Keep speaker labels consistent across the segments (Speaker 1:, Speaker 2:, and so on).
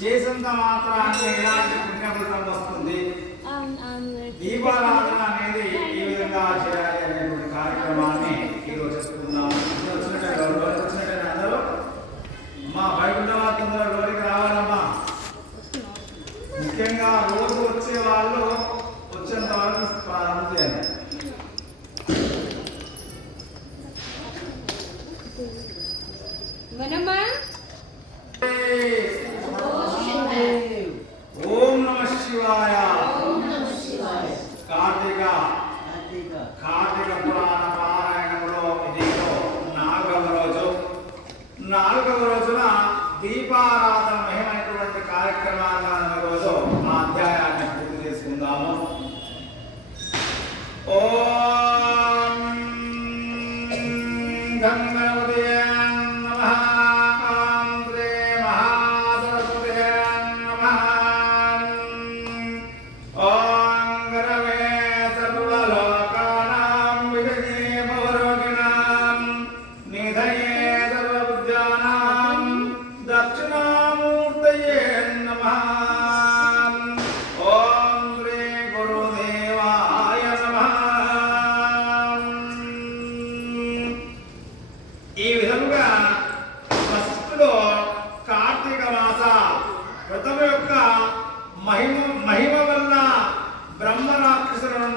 Speaker 1: చేసినంత మాత్రాన్ని ఎలాంటి పుణ్యఫలితం వస్తుంది? దీపారాధన అనేది ఈ విధంగా చేయాలి అనేటువంటి కార్యక్రమాన్ని ఈరోజు ఇది వచ్చినట్టే వచ్చినట్టే అందరూ? మా వైకుంఠవాద లోనికి రావాలమ్మా? ముఖ్యంగా రోజు వచ్చే వాళ్ళు వచ్చేంత వరకు ప్రారంభం చేయాలి.
Speaker 2: మనమా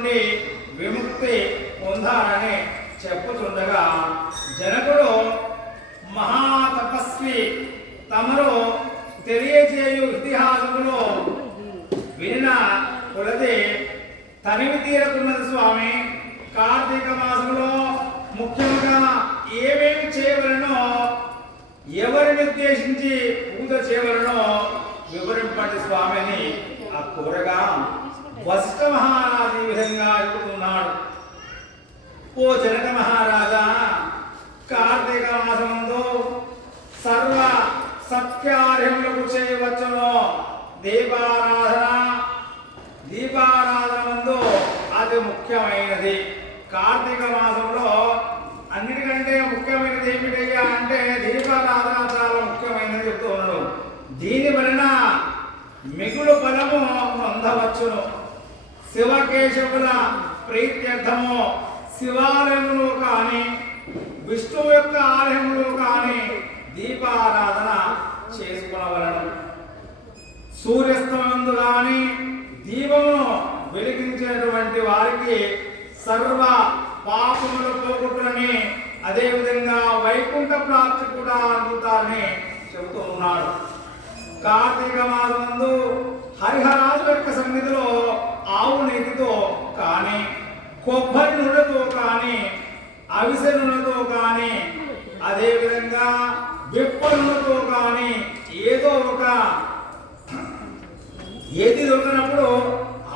Speaker 1: నుండి విముక్తి పొందాలని చెప్పుచుండగా జనకుడు మహాతపస్వి తమరు తెలియజేయు ఇతిహాసములో వినిన కొలది తనివి తీరుతున్నది స్వామి. కార్తీక మాసంలో ముఖ్యంగా ఏమేమి చేయవలనో ఎవరిని ఉద్దేశించి పూజ చేయవలనో వివరింపండి స్వామిని. ఆ కోరగా వసిష్ఠ మహా విధంగా చెబుతున్నాడు ఓ జనక మహారాజా కార్తీక మాసంలో సర్వ సత్కార్యములకు చేయవచ్చును. దీపారాధన దీపారాధన ముందు అతి ముఖ్యమైనది. కార్తీక మాసంలో అన్నిటికంటే ముఖ్యమైనది ఏమిటయ్యా అంటే దీపారాధన చాలా ముఖ్యమైనది చెప్తూ ఉన్నాడు. దీని వలన మిగులు బలము పొందవచ్చును. శివకేశవుల ప్రీత్యర్థము శివాలయములు కానీ విష్ణువు యొక్క ఆలయములు కానీ దీపారాధన చేసుకునవలను. సూర్యస్తమందు కానీ దీపమును వెలిగించేటువంటి వారికి సర్వ పాపములు పోగొట్టునని అదేవిధంగా వైకుంఠ ప్రాప్తి కూడా అందుతారని చెబుతూ ఉన్నాడు. కార్తీక మాసమందు హరిహరాజు యొక్క సన్నిధిలో ఆవు నీటితో కానీ కొబ్బరి నూనెతో కానీ అవిసె నూనెతో కానీ అదేవిధంగా విప్ప నూనెతో కానీ ఏదో ఒక ఏది దొరికినప్పుడు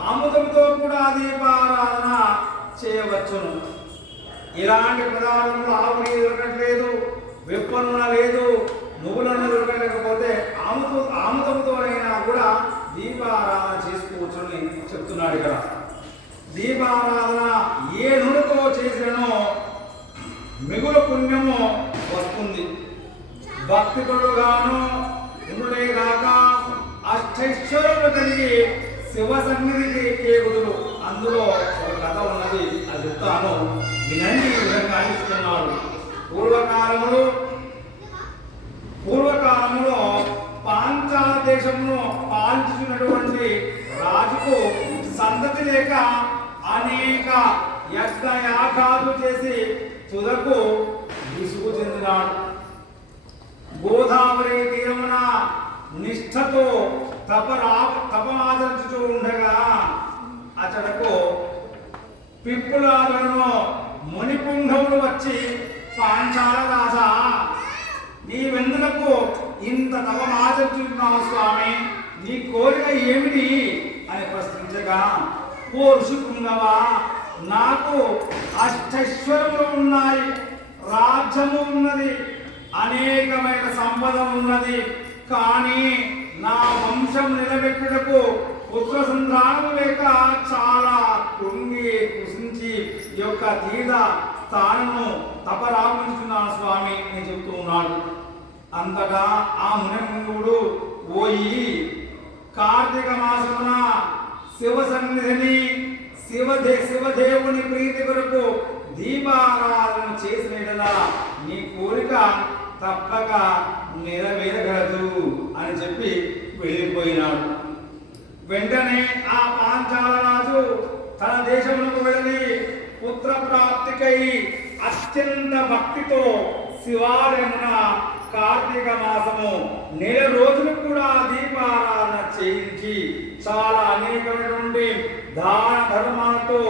Speaker 1: ఆముదంతో కూడా దీపారాధన చేయవచ్చును. ఇలాంటి పదార్థములు ఆవు నీరు దొరకట్లేదు విప్ప నూనె లేదు నువ్వుల నూనె దొరకలేకపోతే ఆముదం ఆముదంతోనైనా కూడా దీపారాధన చేసుకోవచ్చని చెప్తున్నాడు ఇక్కడ. దీపారాధన ఏ నుడుకో చేసినో మిగులు పుణ్యము వస్తుంది. భక్తిపరుడుగాను ఉండునే కాక అష్టైశ్వరులు కలిగి శివ సన్నిధికి కేగుదులు అందులో ఒక కథ ఉన్నది అది చెప్తాను. వినండి విధంగా ఇస్తున్నాడు పూర్వకాలంలో పూర్వకాలంలో పాంచాల దేశంలో పాలించున్నటువంటి రాజుకు సంతతి లేక అనేక యజ్ఞయాగాలు చేసి తుదకు విసుగు చెందినాడు. గోదావరి తీరమున నిష్ఠతో తపరా తపమాచరించుతూ ఉండగా అతడకు పిప్పులాలను మునిపుంగవులు వచ్చి పాంచాల రాజా నీవెందులకు ఇంత తపమాచరించుతున్నావు స్వామి? నీ కోరిక ఏమిటి అని ప్రశ్నించగా ఓ నాకు అష్టైశ్వరములు ఉన్నాయి రాజ్యము ఉన్నది అనేకమైన సంపద ఉన్నది కానీ నా వంశం నిలబెట్టుటకు పుత్ర సంతానము లేక చాలా కృంగి కృషించి ఈ యొక్క తీర్థ స్థానము తపరాపించుకున్నాను స్వామి అని చెబుతూ ఉన్నాడు. అంతగా ఆ మునిముంగుడు పోయి కార్తీక మాసమున శివ సన్నిధిని శివదే శివదేవుని ప్రీతి కొరకు దీపారాధన చేసిన నీ కోరిక తప్పక నెరవేరగలదు అని చెప్పి వెళ్ళిపోయినాడు. వెంటనే ఆ పాంచాల రాజు తన దేశములకు వెళ్ళి పుత్ర ప్రాప్తికై అత్యంత భక్తితో శివాలయమున కార్తీక మాసము నెల రోజులు కూడా దీపారాధన చేయించి చాలా అనేకమైనటువంటి దాన ధర్మాలతో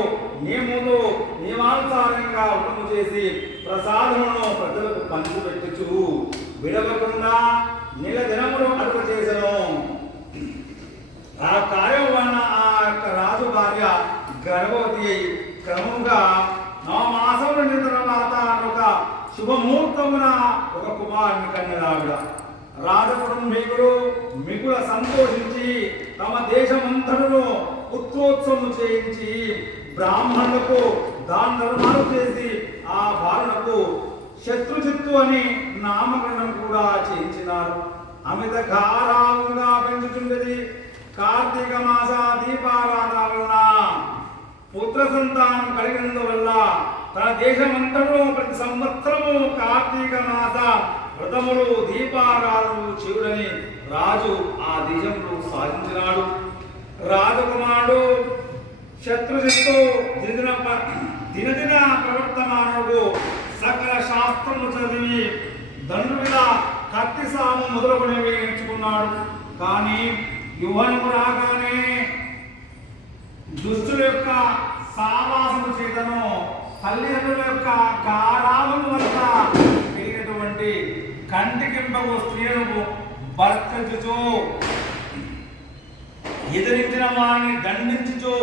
Speaker 1: నియములు నియమానుసారంగా ఉత్తము చేసి ప్రసాదమును ప్రజలకు పంచిపెట్టుచు విడవకుండా నెల దినములు అడుగు చేసను. ఆ కార్యం వలన ఆ యొక్క రాజు భార్య గర్భవతి అయి క్రమంగా నా మాసములు నిండిన శుభముహూర్తమున ఒక కుమారుని కన్నెలావిడ రాజకుటుంబీకులు మిగుల సంతోషించి తమ దేశమంతటను పుత్రోత్సవము చేయించి బ్రాహ్మణులకు దాన ధర్మాలు చేసి ఆ బాలునకు శత్రుచిత్తు అని నామకరణం కూడా చేయించినారు. అమిత గారాలుగా పెంచుచుండేది కార్తీక మాస దీపారాధన వలన పుత్ర సంతానం కలిగినందువల్ల తన దేశమంతలో ప్రతి సంవత్సరము కార్తీక మాస వ్రతములు దీపారాధనలు చేయుడని రాజు ఆ దేశంలో సాధించినాడు. రాజకుమారుడు శత్రుజిత్తు దినదిన ప- దినదిన ప్రవర్తమానుడు సకల శాస్త్రము చదివి దండ్రుల కత్తి సాము మొదలుకునేవి నేర్చుకున్నాడు. కానీ యువనము రాగానే దుస్తుల యొక్క సావాసము చేతను తల్లిదండ్రుల యొక్క గారాలను వల్ల పెరిగినటువంటి కంటికింపకు స్త్రీలను బర్కచుచు ఎదిరించిన వారిని దండించుచు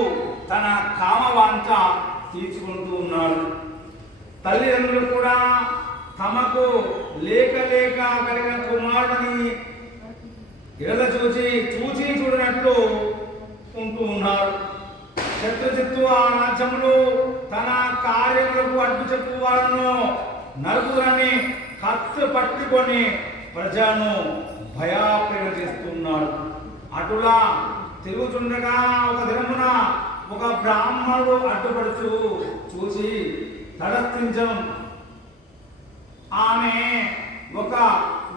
Speaker 1: తన కామవాంఛ తీర్చుకుంటూ ఉన్నాడు. తల్లిదండ్రులు కూడా తమకు లేక లేక కలిగిన కుమారుడిని ఇరద చూచి చూచి చూడనట్లు ఉంటూ ఉన్నారు. చెత్త చెత్తు ఆ రాజ్యంలో తన కార్యములకు అడ్డు చెప్పు వారును నలుగురని కత్తు పట్టుకొని ప్రజలను భయాప్రేరణ చేస్తున్నాడు. అటులా తిరుగుతుండగా ఒక దినమున ఒక బ్రాహ్మణుడు అడ్డుపడుచు చూసి తటస్థించం ఆమె ఒక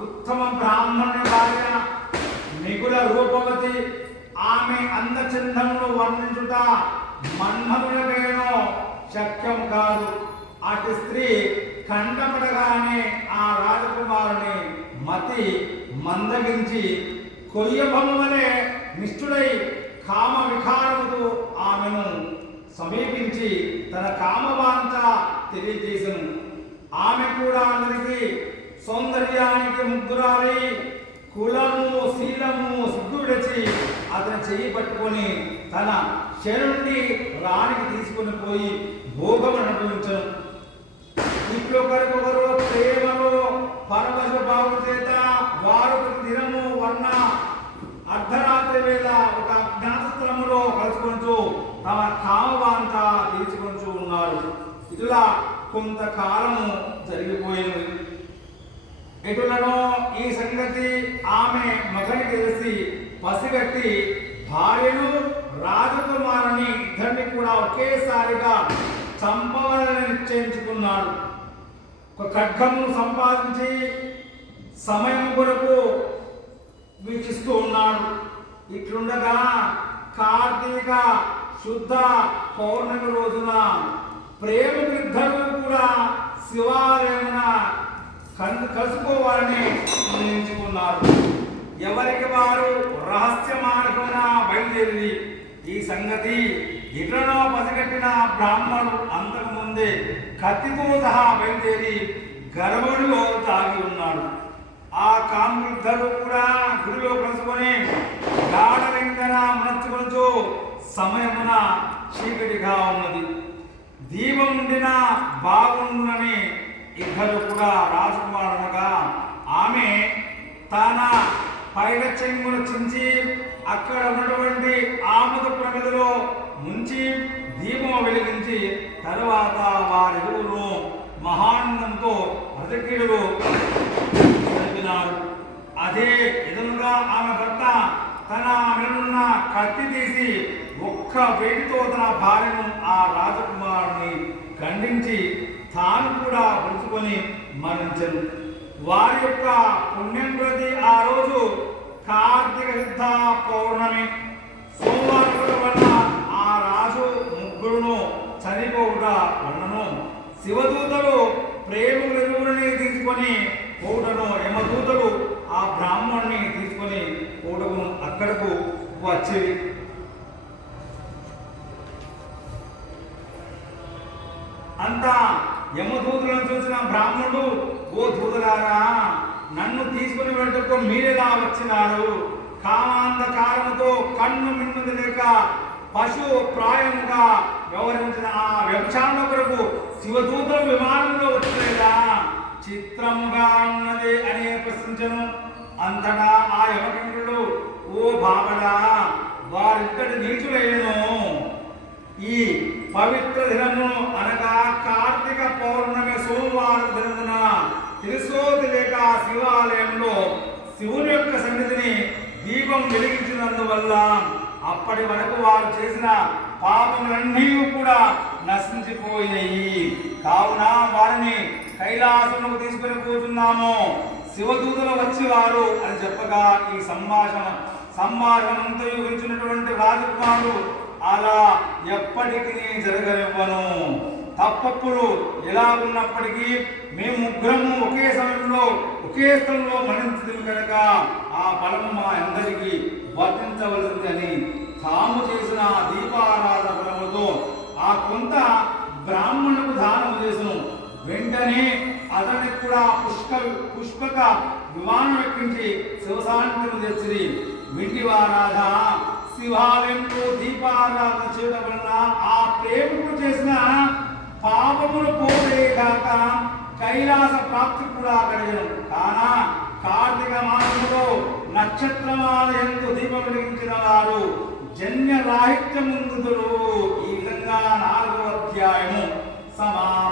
Speaker 1: ఉత్తమ బ్రాహ్మణుని భార్య మిగుల రూపవతి. ఆమె అందచందమును వర్ణించుట మన్మధులకైనో శక్యం కాదు. అటు స్త్రీ కంటపడగానే ఆ రాజకుమారుని మతి మందగించి కొయ్యబొమ్మలే నిష్ఠుడై కామ వికారముతో ఆమెను సమీపించి తన కామవాంఛ తెలియజేసను. ఆమె కూడా అందరికి సౌందర్యానికి ముగ్గురాలి కులము శీలము సిగ్గు విడిచి అతని చెయ్యి పట్టుకొని తన శరణుండి రాణికి తీసుకొని పోయి భోగము అనుభవించను. ఇంట్లో ఒకరికొకరు ప్రేమలో పరమశ భావం చేత వారు దినము వర్ణ అర్ధరాత్రి వేళ ఒక జ్ఞాతస్థలములో కలుసుకుంటూ తమ కామవాంత తీర్చుకుంటూ ఉన్నారు. ఇలా కొంతకాలము జరిగిపోయింది. ఎటులను ఈ సంగతి ఆమె మగనికి తెలిసి పసిగట్టి భార్యను రాజకుమారుని ఇద్దరిని కూడా ఒకేసారిగా చంపవాలని నిశ్చయించుకున్నాడు. ఒక ఖడ్గమును సంపాదించి సమయం కొరకు వీక్షిస్తూ ఉన్నాడు. ఇట్లుండగా కార్తీక శుద్ధ పౌర్ణమి రోజున ప్రేమ కూడా శివాలయమున కలుసుకోవాలని నిర్ణయించుకున్నారు. ఎవరికి వారు రహస్య మార్గమున బయలుదేరి ఈ సంగతి ఇళ్ళలో పసిగట్టిన బ్రాహ్మణుడు అంతకు ముందే కత్తితో సహా బయలుదేరి గర్భుడిలో తాగి ఉన్నాడు ఆ కాములిద్దరూ కూడా గుడిలో కలుసుకొని గాఢలింగన మనర్చుకొనుచు సమయమున చీకటిగా ఉన్నది. దీపం ఉండిన బాగుండునని ఇద్దరు కూడా రాజకుమారునగా ఆమె తన పైన చెంగును చించి అక్కడ ఉన్నటువంటి ఆముద ప్రమిదలో ముంచి దీపం వెలిగించి తర్వాత వారిరువును మహానందంతో బ్రతికిడులు జరిపినారు అదే విధముగా ఆమె భర్త తన ఆమెనున్న కత్తి తీసి ఒక్క వేడితో తన భార్యను ఆ రాజకుమారుని ఖండించి తాను కూడా ఉంచుకొని మరణించను. వారి యొక్క పుణ్యం ప్రతి ఆ రోజు కార్తీక శుద్ధ పౌర్ణమి. సోమవారం వల్ల ఆ రాజు ముగ్గురును చనిపోవుట వలనను శివదూతలు ప్రేమ వెలుగుని తీసుకొని పోవుటను యమదూతలు ఆ బ్రాహ్మణుని తీసుకొని పోవుటకు అక్కడకు వచ్చేవి నన్ను తీసుకుని వెళ్ళటకు మీరెలా వచ్చినారు. కామాంధకారముతో కన్ను మిన్నుది లేక పశు ప్రాయముగా వ్యవహరించిన ఆ వ్యభిచారణ కొరకు శివదూతలు విమానంలో వచ్చలేదా చిత్రముగా ఉన్నది అని ప్రశ్నించను. అంతటా ఆ యమకంఠుడు ఓ బాబడా వారిద్దరి నీచులైనను ఈ పవిత్ర దినమును అనగా కార్తీక పౌర్ణమి సోమవారం దినమున తెలుసో తెలియక శివాలయంలో శివుని యొక్క సన్నిధిని దీపం వెలిగించినందువల్ల అప్పటి వరకు వారు చేసిన పాపములన్నీ కూడా నశించిపోయాయి. కావున వారిని కైలాసముకు తీసుకుని కూర్చున్నాము శివదూతలు వచ్చేవారు అని చెప్పగా ఈ సంభాషణ సంభాషణంతో గురించినటువంటి రాజకుమారుడు అలా ఎప్పటికీ జరగనివ్వను. తప్పప్పుడు ఎలా ఉన్నప్పటికీ మేము ముగ్గురము ఒకే సమయంలో ఒకే స్థలంలో మరణించదు కనుక ఆ ఫలము మా అందరికీ వర్తించవలసిందని తాము చేసిన దీపారాధన ఫలముతో ఆ కొంత బ్రాహ్మణులకు దానం చేసిన. వెంటనే అతనికి కూడా పుష్క పుష్పక విమానం ఎక్కించి శివశాంతిని తెచ్చి వింటివారాధ శివాలయంలో దీపారాధన చేయడం వలన ఆ ప్రేమకు చేసిన పాపములు పోలేగాక కైలాస ప్రాప్తి కూడా కలిగను కానా కార్తీక మాసములో నక్షత్రమాల ఎందు దీపం వెలిగించిన వారు జన్య రాహిత్యముందుదురు. ఈ విధంగా నాలుగో అధ్యాయము సమాప్త.